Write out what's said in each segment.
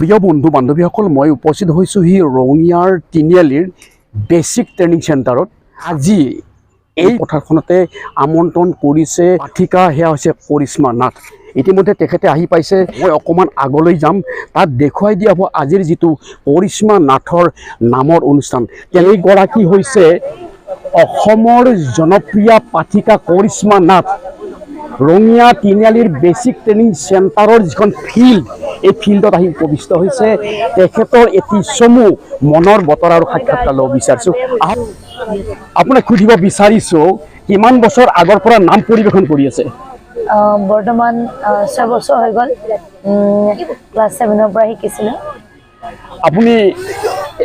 প্ৰিয় বন্ধু বান্ধৱীসকল, মই উপস্থিত হৈছোঁ ৰঙিয়াৰ তিনিআলিৰ বেচিক ট্ৰেইনিং চেণ্টাৰত। আজি এই পথাৰখনতে আমন্ত্ৰণ কৰিছে পাঠিকা, সেয়া হৈছে কৰিশ্মা নাথ। ইতিমধ্যে তেখেতে আহি পাইছে। মই অকণমান আগলৈ যাম, তাত দেখুৱাই দিয়া হ'ব আজিৰ যিটো কৰিশ্মা নাথৰ নামৰ অনুষ্ঠান। এইগৰাকী হৈছে অসমৰ জনপ্ৰিয় পাঠিকা কৰিশ্মা নাথ। ৰঙিয়া তিনিআলিৰ বেচিক ট্ৰেইনিং চেণ্টাৰৰ যিখন ফিল্ড, এই ফিল্ডত আহি উপবিষ্ট হৈছে। তেখেতৰ এটি চমু মনৰ বতৰা আৰু সাক্ষাৎকাৰ ল'ব বিচাৰিছোঁ। আপোনাক সুধিব বিচাৰিছোঁ, কিমান বছৰ আগৰ পৰা নাম পৰিৱেশন কৰি আছে? বৰ্তমান 6 বছৰ হৈ গ'ল। ক্লাছ 7ৰ পৰা শিকিছিলোঁ। আপুনি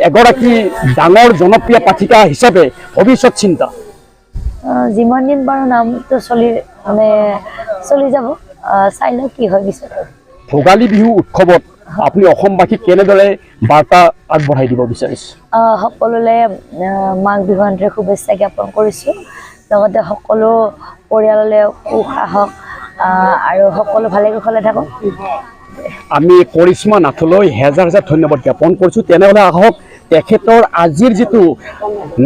এগৰাকী ডাঙৰ জনপ্ৰিয় পাঠিকা হিচাপে ভৱিষ্যত চিন্তা? যিমান দিন পাৰোঁ নামটো চলি যাব, চাই লওঁ কি হয় পিছত। ভোগালী বিহু উৎসৱত আপুনি অসমবাসীক কেনেদৰে বাৰ্তা আগবঢ়াই দিব বিচাৰিছে? সকলোলৈ মাঘ বিহু আন্তৰিক শুভেচ্ছা জ্ঞাপন কৰিছোঁ। লগতে সকলো পৰিয়াললৈ সুসাহস আৰু সকলো ভালে কুশলে থাকক। আমি কৰিশ্মা নাথলৈ হেজাৰ হেজাৰ ধন্যবাদ জ্ঞাপন কৰিছোঁ। তেনেহ'লে আহক তেখেতৰ আজিৰ যিটো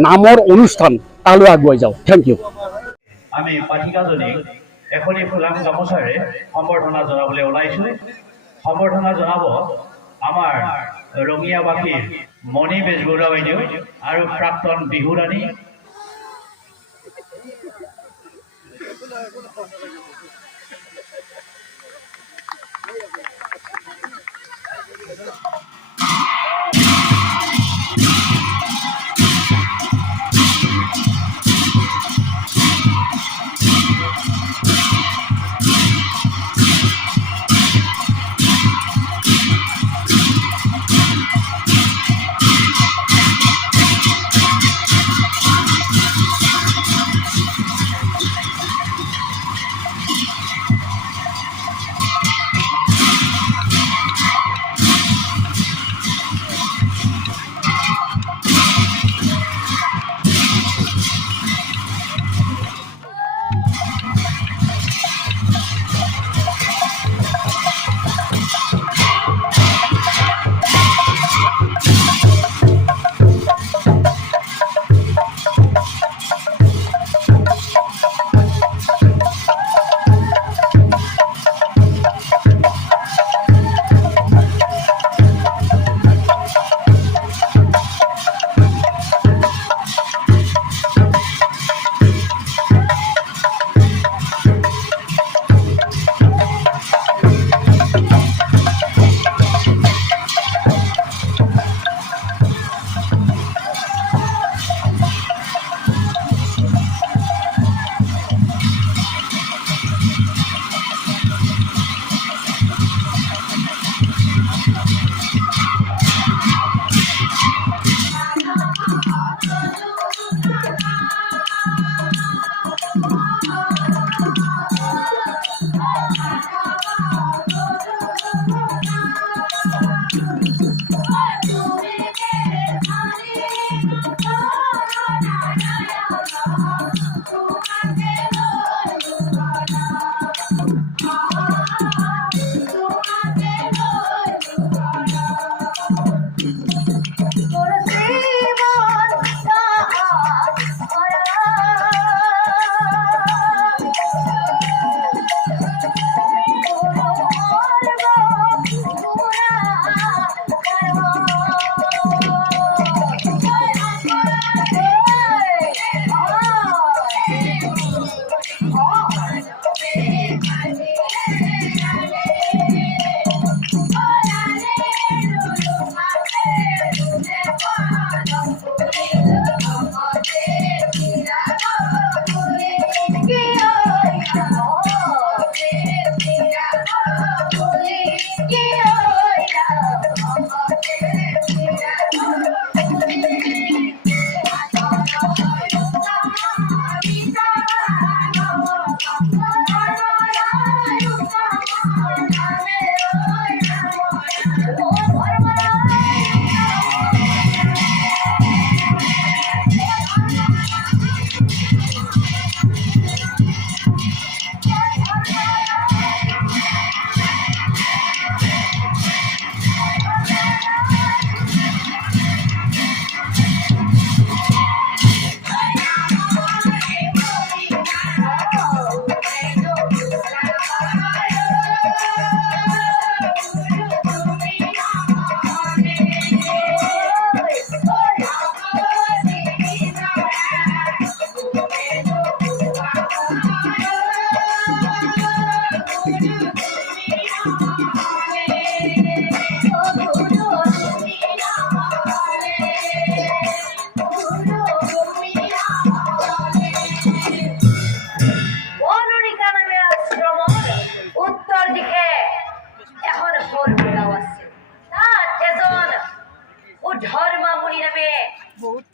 নামৰ অনুষ্ঠান তালৈ আগুৱাই যাওঁ। Thank you. আমি পাঠিকাজনীক এখনি ফুলাম গামোচাৰে সম্বৰ্ধনা জনাবলৈ ওলাইছোঁ। সম্বৰ্ধনা জনাব আমাৰ ৰঙিয়াবাসীৰ মণি বেজবৰুৱা বাইদেউ আৰু প্ৰাক্তন বিহুৰাণী।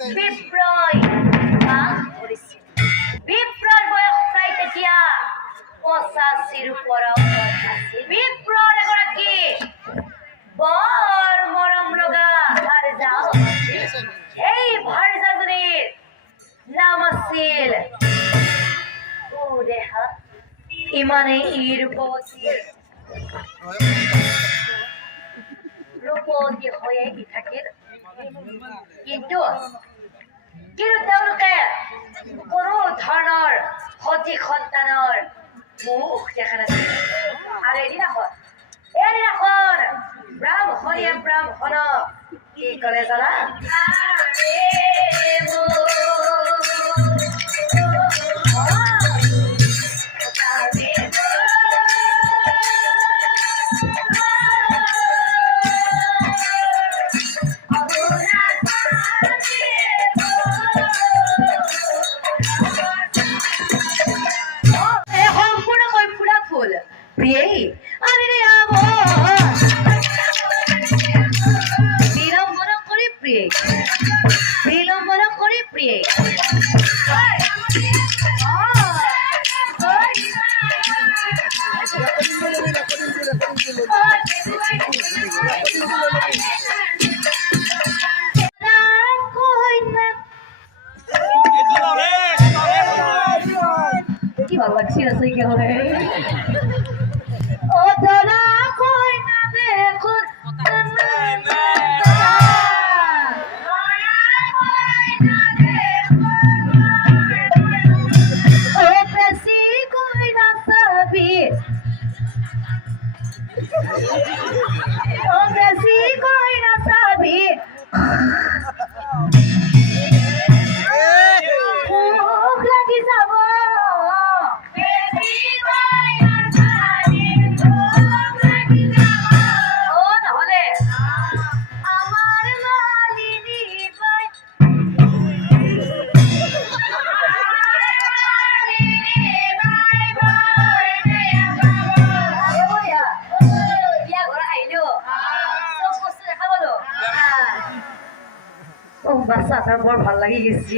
বিপ্ৰই কাম কৰিছিল বিপ্ৰৰ বয়স প্ৰায় তেতিয়া 85ৰ পৰা আছিল বিপ্ৰৰ এগৰাকী বৰ মৰম লগা ভাৰ্যা এই ভাৰ্যাজনীৰ নাম আছিল দেহা ইমানেই ৰূপৱতী হৈয়ে থাকিল কিন্তু তেওঁলোকে কোনো ধৰণৰ সঠিক সন্তানৰ মুখ দেখা নাছিল আৰু এদিনাখন ব্ৰাহ্মণে ব্ৰাহ্মণক কি কৰে জানা কি ভাল লাগছে আছে কি হবে ও তোরা কই না দেখুন বাচ্চা তার বড় ভাল লাগি গেছি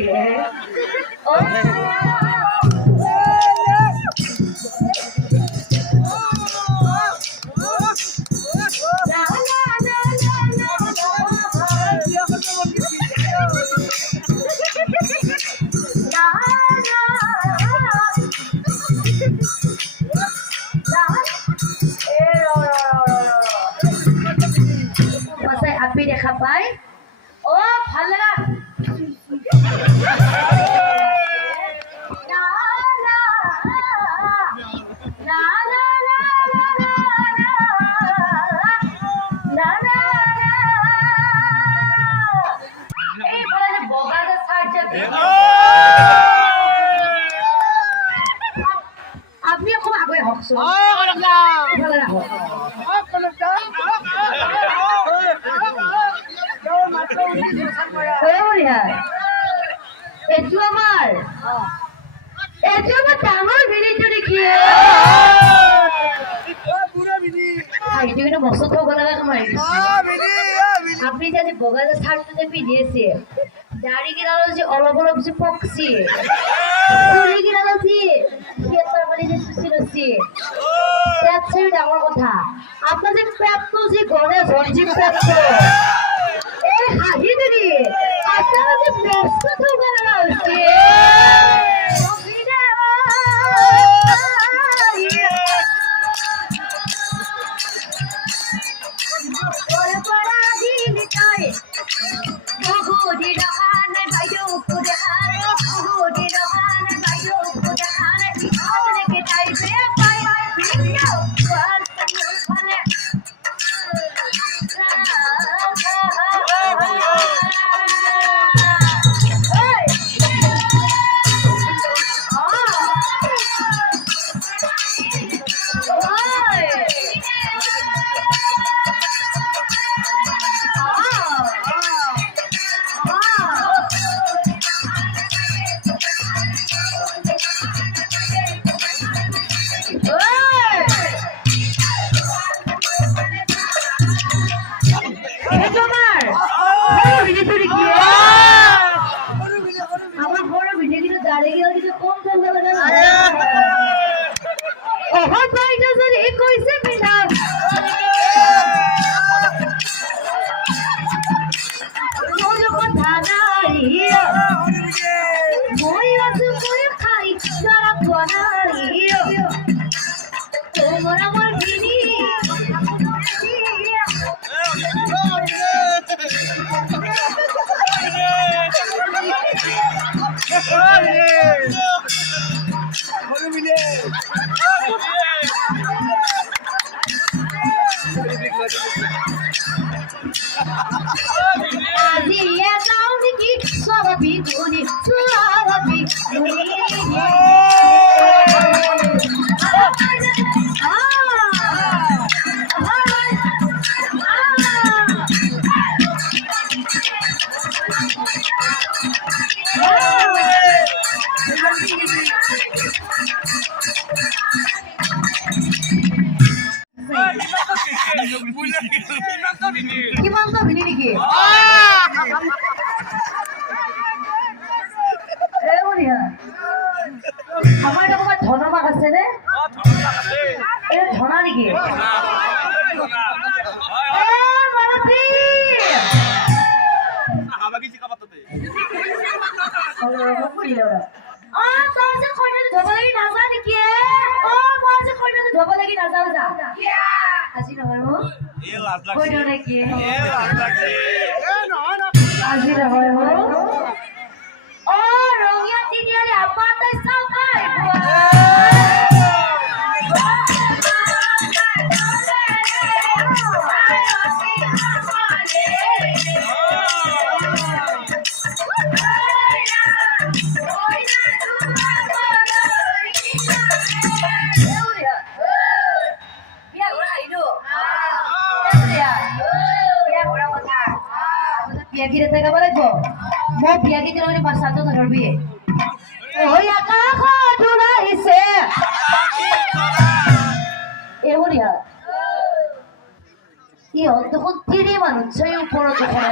আপনি দেখা পাই ও ভাল লাগা আপনি খুব আগুৱাই হওকচোন এইটো আমাৰ ডাঙৰ ভিডিঅ'টো দেখি সেইটো কিন্তু মস্ত থব লগা সময় আপনি যে বগা যে শার্টটা যে পিঁধিয়েছে দাড়ি গিরালো যে অলপ অলপ যে পকছি চুলি গিরালো যে খেতার মানে যে সুচি রছি যাচ্ছে ডাঙর কথা আপনার যে পেটটো যে গড়ে ঝঞ্জি পেটটো এই হাঁহি দিদি আপনারা যে ব্যস্ত থব লগা হচ্ছে আজি এটাও নেকি স্বভাৱী গুণী স্বভাৱী গুণী কিমানটা ভিনি নেকি আমাৰ এটা ক'ৰবাত ধনবাগ আছে নে এই ধনা নেকি আজি নহয় আজি নহয় ৰঙীয়া তিনিআলি আমাৰ তাই চাওঁ খাই বিয়া গীত গাব লাগিব মই বিয়া গীত মানে বাচ্চাটো ধৰবি ঐ আকাশত ওলাইছে এউৰিয়া ইহঁত দেখোন তিনি মানুহ চাই ওপৰত উঠে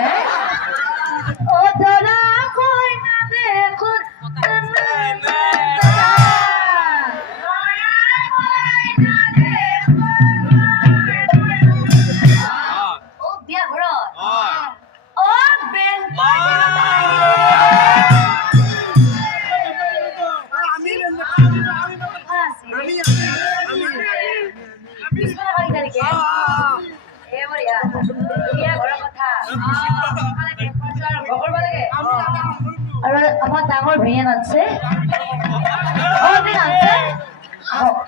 অ ধৰা কইনা দেখোন আৰু আমাৰ ডাঙৰ ভিয়েন আছে Oh,